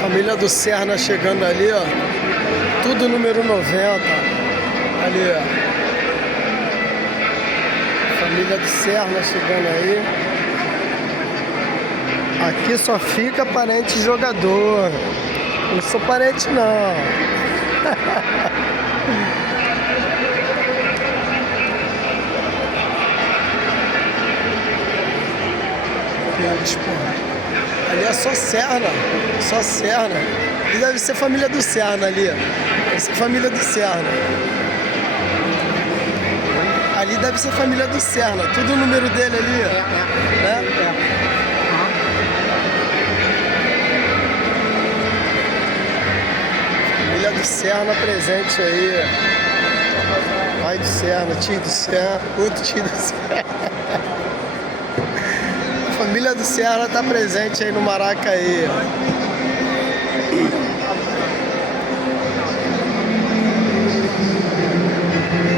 Família do Serna chegando ali, ó. Tudo número 90. Ali, ó. Família do Serna chegando aí. Aqui só fica parente jogador. Não sou parente, não. Ali é só Serna. Só Serna. E deve ser família do Serna ali. Deve ser família do Serna. Ali deve ser família do Serna. Tudo o número dele ali. Né? Família do Serna presente aí. Pai do Serna, tio do Serna, outro tio do Serna. A família do Serna tá presente aí no Maracaí.